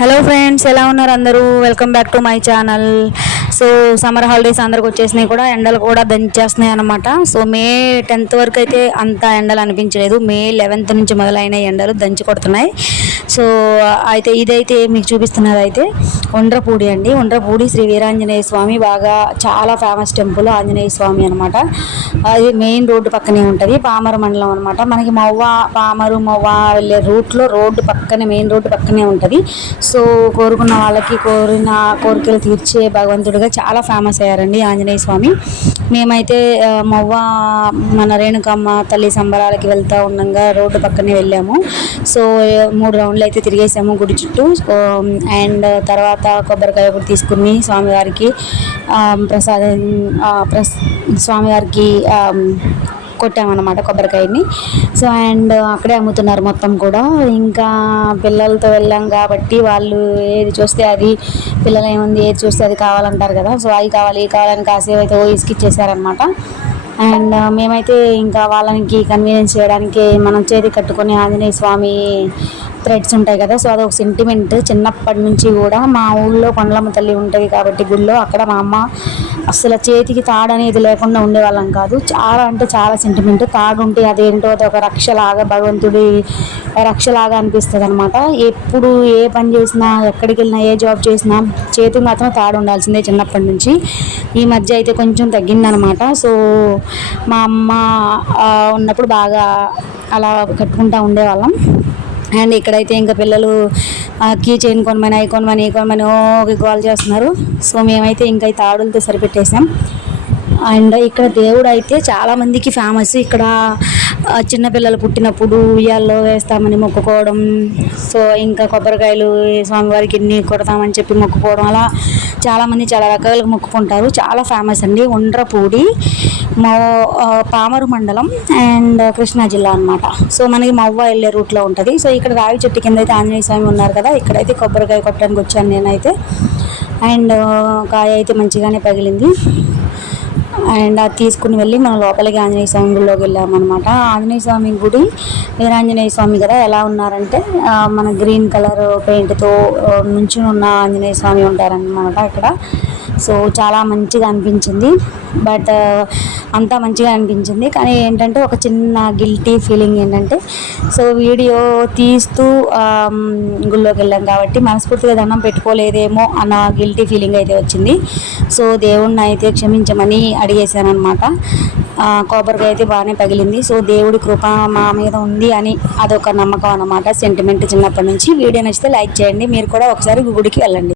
Hello friends ఎలా ఉన్నారు అందరూ? Welcome back to my channel so summer holidays అందరికి వచ్చేసినాయి కూడా ఎండలు కూడా దంచేస్తున్నాయి అనమాట సో మే టెన్త్ వరకు అయితే అంత ఎండలు అనిపించలేదు. మే లెవెన్త్ నుంచి మొదలైన ఎండలు దంచి కొడుతున్నాయి. సో అయితే ఇదైతే మీకు చూపిస్తున్నది అయితే ఉండ్రపూడి అండి. ఉండ్రపూడి శ్రీ వీరాంజనేయ స్వామి బాగా చాలా ఫేమస్ టెంపుల్ ఆంజనేయ స్వామి అనమాట అది మెయిన్ రోడ్డు పక్కనే ఉంటుంది పామరు మండలం అనమాట మనకి మవ్వ పామరు మవ్వ వెళ్ళే రూట్లో రోడ్డు పక్కనే మెయిన్ రోడ్డు పక్కనే ఉంటుంది. సో కోరుకున్న వాళ్ళకి కోరిన కోరికలు తీర్చే భగవంతుడిగా చాలా ఫేమస్ అయ్యారండి ఆంజనేయ స్వామి. మేమైతే మవ్వ మన రేణుకమ్మ తల్లి సంబరాలకి వెళ్తూ ఉండగా రోడ్డు పక్కనే వెళ్ళాము. సో మూడు రౌండ్లు అయితే తిరిగేసాము గుడి చుట్టూ. అండ్ తర్వాత కొబ్బరికాయ ఒకటి తీసుకుని స్వామివారికి ప్రసాదం ప్రస్ స్వామివారికి కొట్టామన్నమాట కొబ్బరికాయని. సో అండ్ అక్కడే అమ్ముతున్నారు మొత్తం కూడా. ఇంకా పిల్లలతో వెళ్ళాం కాబట్టి వాళ్ళు ఏది చూస్తే అది పిల్లలు ఏముంది ఏది చూస్తే అది కావాలంటారు కదా. సో అవి కావాలి కావాలని కాసేపు అయితే ఓ ఇసుకిచ్చేసారనమాట అండ్ మేమైతే ఇంకా వాళ్ళకి కన్వీనియన్స్ చేయడానికి మనం చేతి కట్టుకొని ఆంజనేయ స్వామి థ్రెడ్స్ ఉంటాయి కదా సో అదొక సెంటిమెంట్ చిన్నప్పటి నుంచి కూడా మా ఊళ్ళో కొండలమ్మ తల్లి ఉంటుంది కాబట్టి గుళ్ళో అక్కడ మా అమ్మ అసలు చేతికి తాడు అనేది లేకుండా ఉండేవాళ్ళం కాదు. చాలా అంటే చాలా సెంటిమెంట్ తాడు ఉంటే అదేంటో అది ఒక రక్షలాగా భగవంతుడి రక్షలాగా అనిపిస్తుంది అనమాట ఎప్పుడు ఏ పని చేసినా ఎక్కడికి వెళ్ళినా ఏ జాబ్ చేసినా చేతికి మాత్రం తాడు ఉండాల్సిందే చిన్నప్పటి నుంచి. ఈ మధ్య అయితే కొంచెం తగ్గిందనమాట సో మా అమ్మ ఉన్నప్పుడు బాగా అలా కట్టుకుంటూ ఉండేవాళ్ళం. అండ్ ఇక్కడైతే ఇంకా పిల్లలు కీ చైన్ కొనమని అయి కొనమని ఏ కొనమని ఓ కాల్ చేస్తున్నారు. సో మేమైతే ఇంకా ఆడులతో సరిపెట్టేసాం. అండ్ ఇక్కడ దేవుడు అయితే చాలామందికి ఫేమస్ ఇక్కడ చిన్నపిల్లలు పుట్టినప్పుడు ఉయ్యాల్లో వేస్తామని మొక్కుకోవడం సో ఇంకా కొబ్బరికాయలు స్వామివారికి ఇన్ని కొడతామని చెప్పి మొక్కుకోవడం అలా చాలామంది చాలా రకాలుగా మొక్కుకుంటారు. చాలా ఫేమస్ అండి. ఉండ్రపూడి మా పామరు మండలం అండ్ కృష్ణా జిల్లా అనమాట సో మనకి మవ్వ వెళ్ళే రూట్లో ఉంటుంది. సో ఇక్కడ రావి చెట్టు కింద అయితే ఆంజనేయ స్వామి ఉన్నారు కదా ఇక్కడైతే కొబ్బరికాయ కొట్టడానికి వచ్చాను నేనైతే. అండ్ కాయ అయితే మంచిగానే పగిలింది. అండ్ అది తీసుకుని వెళ్ళి మనం లోపలికి ఆంజనేయ స్వామి గుడిలోకి వెళ్ళామన్నమాట. ఆంజనేయ స్వామి గుడి వీరాంజనేయ స్వామి కదా ఎలా ఉన్నారంటే మన గ్రీన్ కలర్ పెయింట్తో నుంచి ఉన్న ఆంజనేయ స్వామి ఉంటారనమాట ఇక్కడ సో చాలా మంచిగా అనిపించింది. బట్ అంతా మంచిగా అనిపించింది. కానీ ఏంటంటే ఒక చిన్న గిల్టీ ఫీలింగ్ ఏంటంటే సో వీడియో తీస్తూ గుళ్ళోకి వెళ్ళాం కాబట్టి మనస్ఫూర్తిగా దండం పెట్టుకోలేదేమో అన్న గిల్టీ ఫీలింగ్ అయితే వచ్చింది. సో దేవుణ్ణి అయితే క్షమించమని అడిగేశాను అనమాట కొబ్బరికాయ అయితే బాగానే పగిలింది. సో దేవుడి కృప మా మీద ఉంది అని అదొక నమ్మకం అనమాట సెంటిమెంట్ చిన్నప్పటి నుంచి. వీడియో నచ్చితే లైక్ చేయండి. మీరు కూడా ఒకసారి గుడికి వెళ్ళండి.